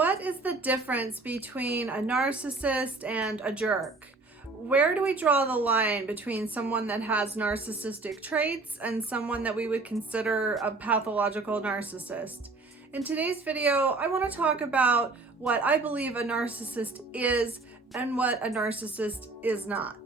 What is the difference between a narcissist and a jerk? Where do we draw the line between someone that has narcissistic traits and someone that we would consider a pathological narcissist? In today's video, I want to talk about what I believe a narcissist is and what a narcissist is not.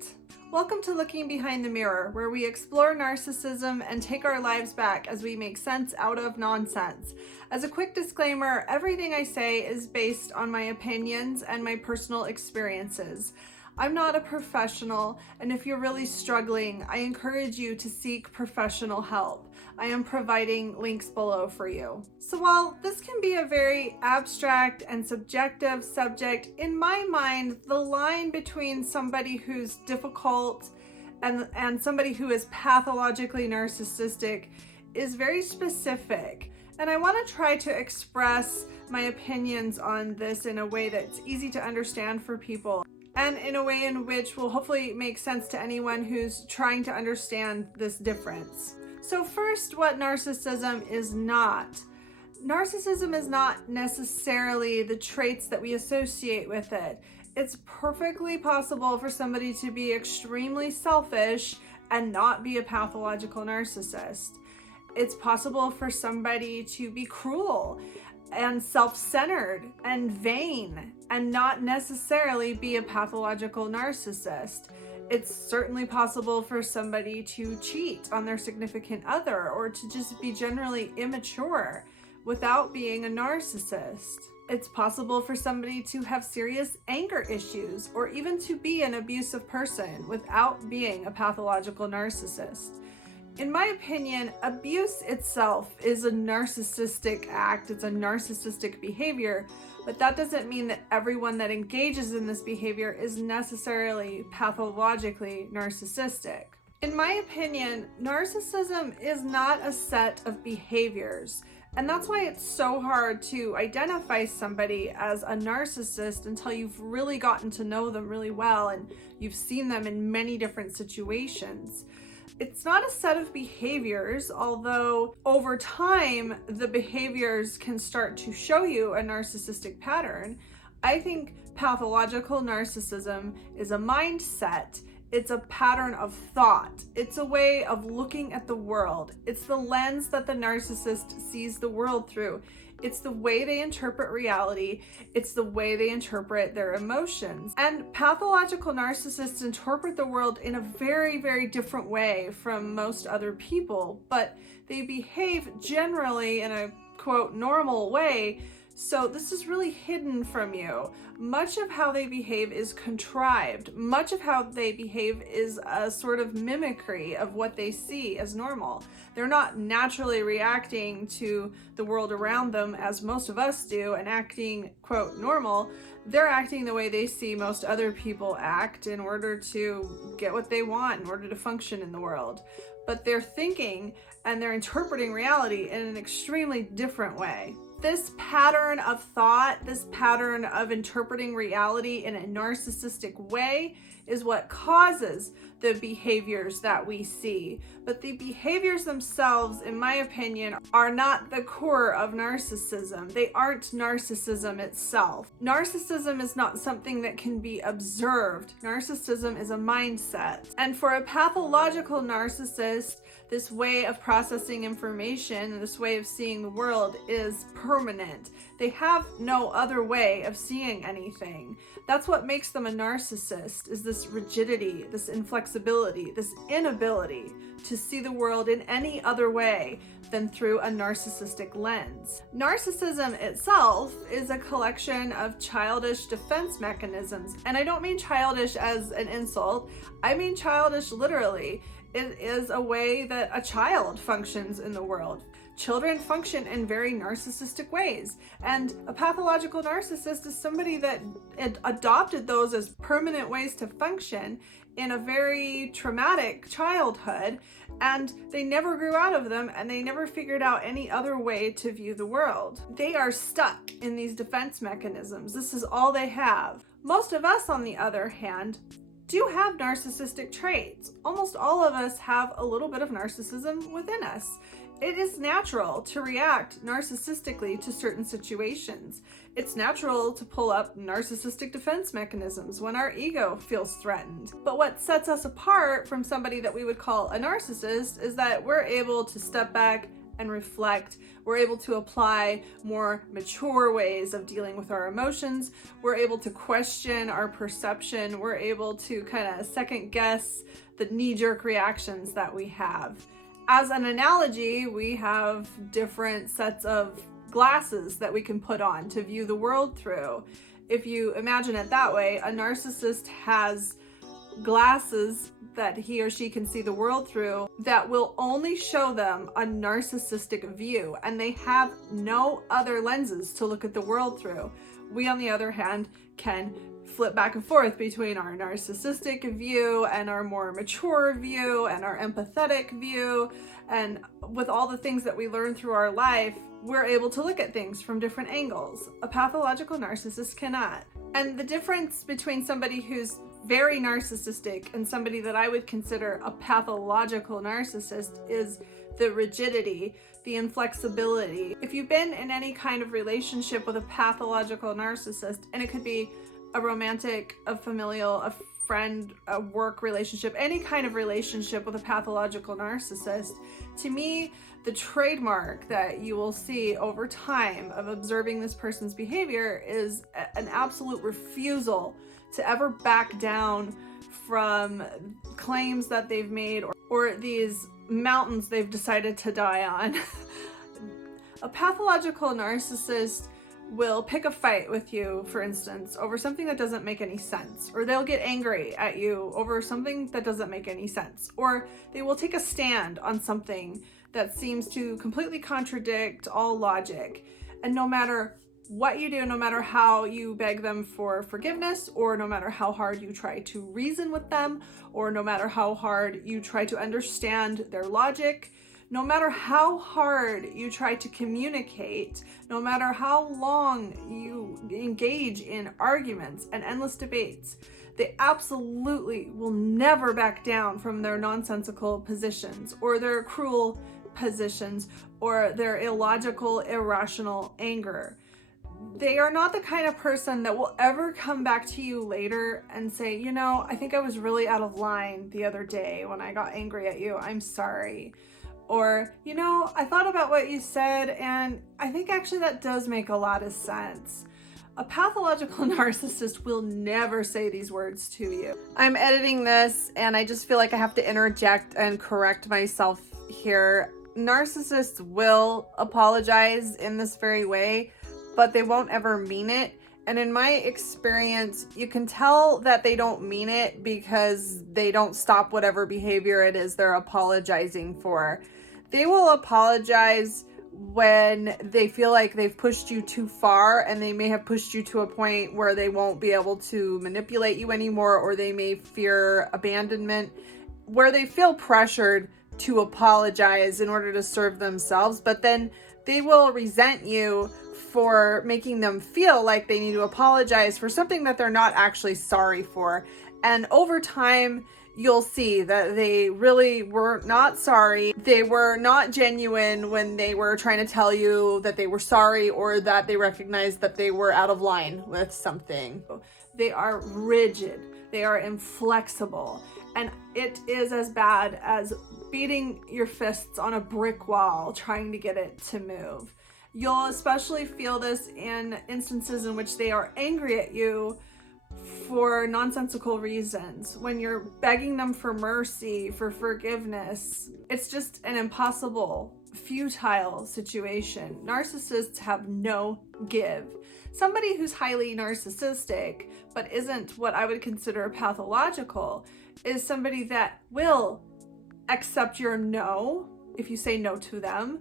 Welcome to Looking Behind the Mirror, where we explore narcissism and take our lives back as we make sense out of nonsense. As a quick disclaimer, everything I say is based on my opinions and my personal experiences. I'm not a professional, and if you're really struggling, I encourage you to seek professional help. I am providing links below for you. So while this can be a very abstract and subjective subject, in my mind, the line between somebody who's difficult and somebody who is pathologically narcissistic is very specific. And I want to try to express my opinions on this in a way that's easy to understand for people, and in a way in which will hopefully make sense to anyone who's trying to understand this difference. So first, what narcissism is not. Narcissism is not necessarily the traits that we associate with it. It's perfectly possible for somebody to be extremely selfish and not be a pathological narcissist. It's possible for somebody to be cruel and self-centered and vain and not necessarily be a pathological narcissist. It's certainly possible for somebody to cheat on their significant other or to just be generally immature without being a narcissist. It's possible for somebody to have serious anger issues or even to be an abusive person without being a pathological narcissist. In my opinion, abuse itself is a narcissistic act. It's a narcissistic behavior, but that doesn't mean that everyone that engages in this behavior is necessarily pathologically narcissistic. In my opinion, narcissism is not a set of behaviors, and that's why it's so hard to identify somebody as a narcissist until you've really gotten to know them really well and you've seen them in many different situations. It's not a set of behaviors, although over time, the behaviors can start to show you a narcissistic pattern. I think pathological narcissism is a mindset. It's a pattern of thought. It's a way of looking at the world. It's the lens that the narcissist sees the world through. It's the way they interpret reality. It's the way they interpret their emotions. And pathological narcissists interpret the world in a very, very different way from most other people, but they behave generally in a, quote, normal way. So this is really hidden from you. Much of how they behave is contrived. Much of how they behave is a sort of mimicry of what they see as normal. They're not naturally reacting to the world around them as most of us do and acting, quote, normal. They're acting the way they see most other people act in order to get what they want, in order to function in the world. But they're thinking and they're interpreting reality in an extremely different way. This pattern of thought, this pattern of interpreting reality in a narcissistic way is what causes the behaviors that we see. But the behaviors themselves, in my opinion, are not the core of narcissism. They aren't narcissism itself. Narcissism is not something that can be observed. Narcissism is a mindset. And for a pathological narcissist, this way of processing information, this way of seeing the world is permanent. They have no other way of seeing anything. That's what makes them a narcissist, is this rigidity, this inflexibility, this inability to see the world in any other way than through a narcissistic lens. Narcissism itself is a collection of childish defense mechanisms. And I don't mean childish as an insult. I mean childish literally. It is a way that a child functions in the world. Children function in very narcissistic ways, and a pathological narcissist is somebody that adopted those as permanent ways to function in a very traumatic childhood, and they never grew out of them, and they never figured out any other way to view the world. They are stuck in these defense mechanisms. This is all they have. Most of us, on the other hand, do have narcissistic traits. Almost all of us have a little bit of narcissism within us. It is natural to react narcissistically to certain situations. It's natural to pull up narcissistic defense mechanisms when our ego feels threatened. But what sets us apart from somebody that we would call a narcissist is that we're able to step back and reflect. We're able to apply more mature ways of dealing with our emotions. We're able to question our perception. We're able to kind of second guess the knee-jerk reactions that we have. As an analogy, we have different sets of glasses that we can put on to view the world through. If you imagine it that way, a narcissist has glasses that he or she can see the world through that will only show them a narcissistic view, and they have no other lenses to look at the world through. We, on the other hand, can flip back and forth between our narcissistic view and our more mature view and our empathetic view. And with all the things that we learn through our life, we're able to look at things from different angles. A pathological narcissist cannot. And the difference between somebody who's very narcissistic and somebody that I would consider a pathological narcissist is the rigidity, the inflexibility. If you've been in any kind of relationship with a pathological narcissist, and it could be a romantic, a familial, a friend, a work relationship, any kind of relationship with a pathological narcissist, to me, the trademark that you will see over time of observing this person's behavior is an absolute refusal to ever back down from claims that they've made or these mountains they've decided to die on. A pathological narcissist will pick a fight with you, for instance, over something that doesn't make any sense, or they'll get angry at you over something that doesn't make any sense, or they will take a stand on something that seems to completely contradict all logic. And no matter what you do, no matter how you beg them for forgiveness, or no matter how hard you try to reason with them, or no matter how hard you try to understand their logic, no matter how hard you try to communicate, no matter how long you engage in arguments and endless debates, they absolutely will never back down from their nonsensical positions or their cruel positions or their illogical, irrational anger. They are not the kind of person that will ever come back to you later and say, you know, I think I was really out of line the other day when I got angry at you. I'm sorry. Or, you know, I thought about what you said and I think actually that does make a lot of sense. A pathological narcissist will never say these words to you. I'm editing this and I just feel like I have to interject and correct myself here. Narcissists will apologize in this very way, but they won't ever mean it. And in my experience, you can tell that they don't mean it because they don't stop whatever behavior it is they're apologizing for. They will apologize when they feel like they've pushed you too far, and they may have pushed you to a point where they won't be able to manipulate you anymore, or they may fear abandonment, where they feel pressured to apologize in order to serve themselves, but then they will resent you for making them feel like they need to apologize for something that they're not actually sorry for. And over time, you'll see that they really were not sorry. They were not genuine when they were trying to tell you that they were sorry or that they recognized that they were out of line with something. They are rigid. They are inflexible. And it is as bad as beating your fists on a brick wall trying to get it to move. You'll especially feel this in instances in which they are angry at you for nonsensical reasons. When you're begging them for mercy, for forgiveness, it's just an impossible, futile situation. Narcissists have no give. Somebody who's highly narcissistic, but isn't what I would consider pathological, is somebody that will accept your no if you say no to them.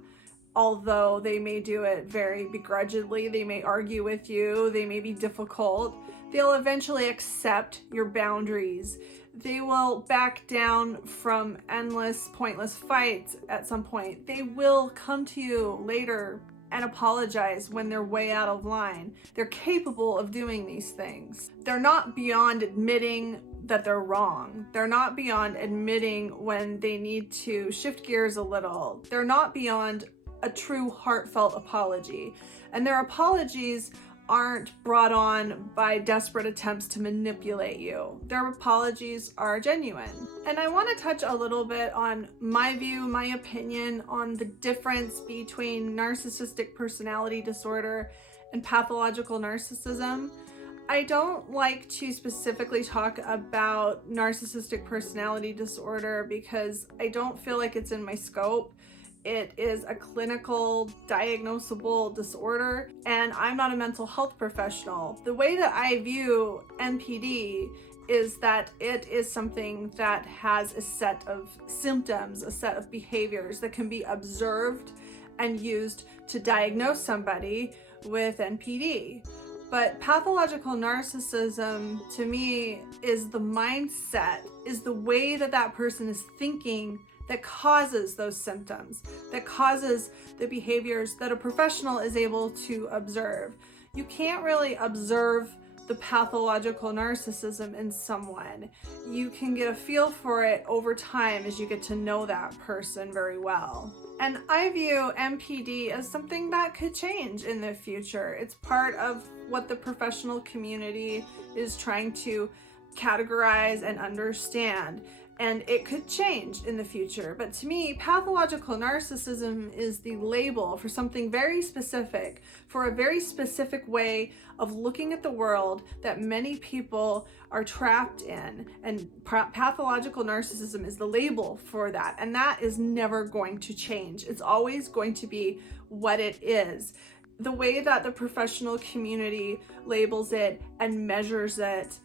Although they may do it very begrudgingly, they may argue with you, they may be difficult, they'll eventually accept your boundaries. They will back down from endless, pointless fights at some point. They will come to you later and apologize when they're way out of line. They're capable of doing these things. They're not beyond admitting that they're wrong. They're not beyond admitting when they need to shift gears a little. They're not beyond a true heartfelt apology. And their apologies aren't brought on by desperate attempts to manipulate you. Their apologies are genuine. And I want to touch a little bit on my view, my opinion on the difference between narcissistic personality disorder and pathological narcissism. I don't like to specifically talk about narcissistic personality disorder because I don't feel like it's in my scope. It is a clinical, diagnosable disorder, and I'm not a mental health professional. The way that I view NPD is that it is something that has a set of symptoms, a set of behaviors that can be observed and used to diagnose somebody with NPD. But pathological narcissism, to me, is the mindset, is the way that that person is thinking that causes those symptoms, that causes the behaviors that a professional is able to observe. You can't really observe the pathological narcissism in someone. You can get a feel for it over time as you get to know that person very well. And I view NPD as something that could change in the future. It's part of what the professional community is trying to categorize and understand. And it could change in the future. But to me, pathological narcissism is the label for something very specific, for a very specific way of looking at the world that many people are trapped in. And pathological narcissism is the label for that. And that is never going to change. It's always going to be what it is. The way that the professional community labels it and measures it,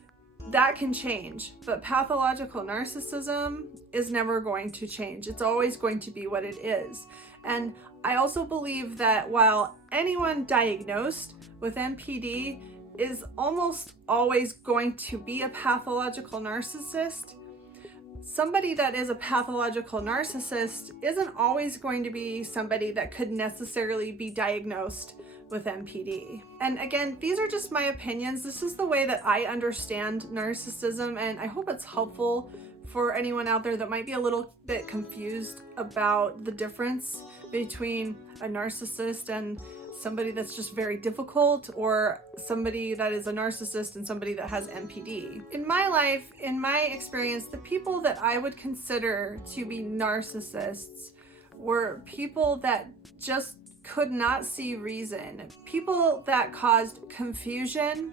that can change, but pathological narcissism is never going to change. It's always going to be what it is. And I also believe that while anyone diagnosed with NPD is almost always going to be a pathological narcissist, somebody that is a pathological narcissist isn't always going to be somebody that could necessarily be diagnosed with NPD. And again, these are just my opinions. This is the way that I understand narcissism, and I hope it's helpful for anyone out there that might be a little bit confused about the difference between a narcissist and somebody that's just very difficult, or somebody that is a narcissist and somebody that has NPD. In my life, in my experience, the people that I would consider to be narcissists were people that just could not see reason, people that caused confusion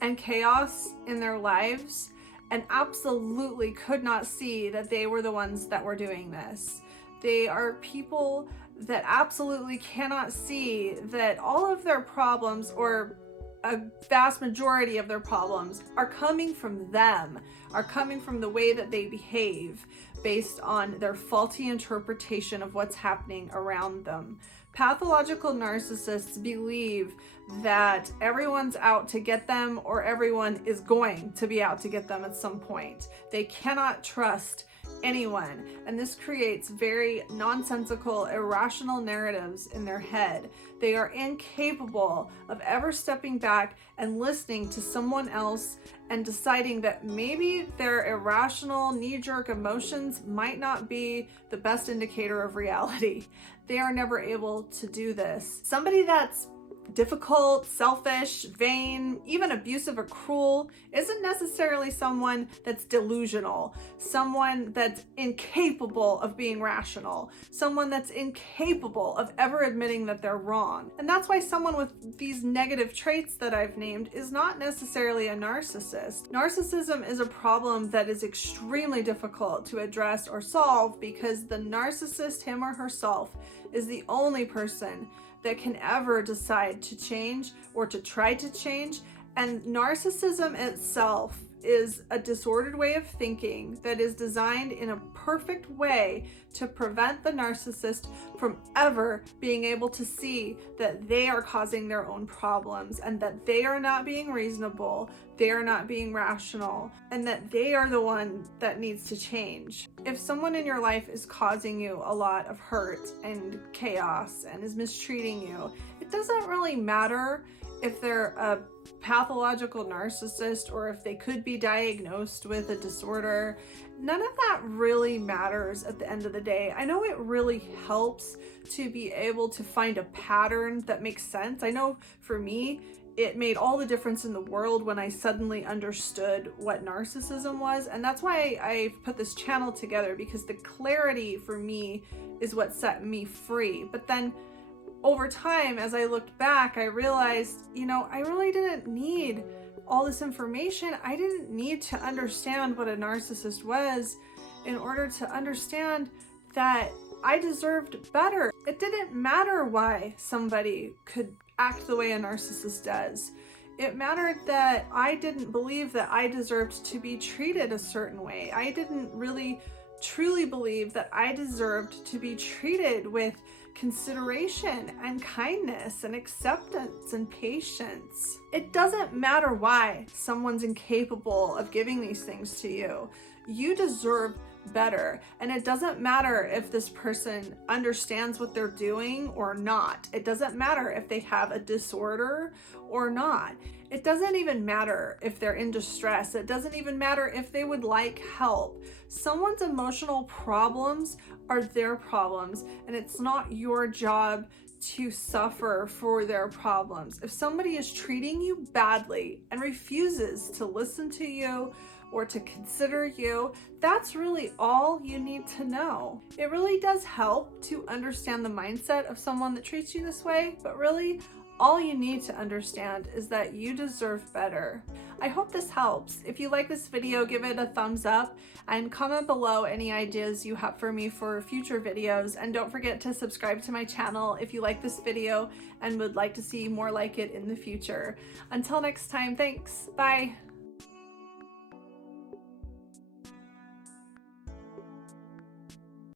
and chaos in their lives and absolutely could not see that they were the ones that were doing this. They are people that absolutely cannot see that all of their problems, or a vast majority of their problems, are coming from them, are coming from the way that they behave based on their faulty interpretation of what's happening around them. Pathological narcissists believe that everyone's out to get them, or everyone is going to be out to get them at some point. They cannot trust anyone, and this creates very nonsensical, irrational narratives in their head. They are incapable of ever stepping back and listening to someone else and deciding that maybe their irrational, knee-jerk emotions might not be the best indicator of reality. They are never able to do this. Somebody that's difficult, selfish, vain, even abusive or cruel isn't necessarily someone that's delusional, someone that's incapable of being rational, someone that's incapable of ever admitting that they're wrong. And that's why someone with these negative traits that I've named is not necessarily a narcissist. Narcissism is a problem that is extremely difficult to address or solve because the narcissist, him or herself, is the only person that can ever decide to change or to try to change. And narcissism itself is a disordered way of thinking that is designed in a perfect way to prevent the narcissist from ever being able to see that they are causing their own problems, and that they are not being reasonable, they are not being rational, and that they are the one that needs to change. If someone in your life is causing you a lot of hurt and chaos and is mistreating you, it doesn't really matter if they're a pathological narcissist or if they could be diagnosed with a disorder. None of that really matters at the end of the day. I know it really helps to be able to find a pattern that makes sense. I know for me, it made all the difference in the world when I suddenly understood what narcissism was. And that's why I put this channel together, because the clarity for me is what set me free. But then over time, as I looked back, I realized, I really didn't need all this information. I didn't need to understand what a narcissist was in order to understand that I deserved better. It didn't matter why somebody could act the way a narcissist does. It mattered that I didn't believe that I deserved to be treated a certain way. I didn't really truly believe that I deserved to be treated with consideration and kindness and acceptance and patience. It doesn't matter why someone's incapable of giving these things to you. You deserve better. And it doesn't matter if this person understands what they're doing or not. It doesn't matter if they have a disorder or not. It doesn't even matter if they're in distress. It doesn't even matter if they would like help. Someone's emotional problems are their problems, and it's not your job to suffer for their problems. If somebody is treating you badly and refuses to listen to you or to consider you, that's really all you need to know. It really does help to understand the mindset of someone that treats you this way, but really all you need to understand is that you deserve better. I hope this helps. If you like this video, give it a thumbs up and comment below any ideas you have for me for future videos. And don't forget to subscribe to my channel if you like this video and would like to see more like it in the future. Until next time, thanks. Bye.